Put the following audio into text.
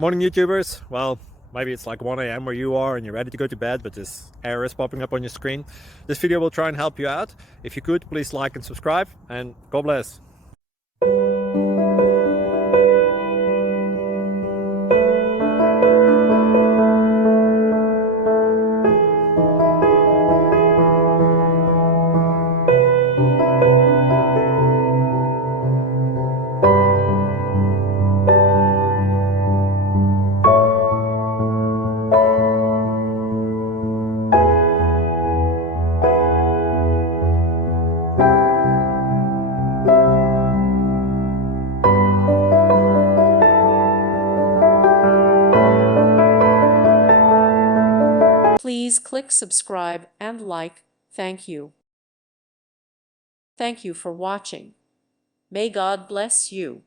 Morning YouTubers. Well, maybe it's like 1 a.m. where you are and you're ready to go to bed, but this error is popping up on your screen. This video will try and help you out. If you could, please like and subscribe, and God bless. Please click subscribe and like. Thank you. Thank you for watching. May God bless you.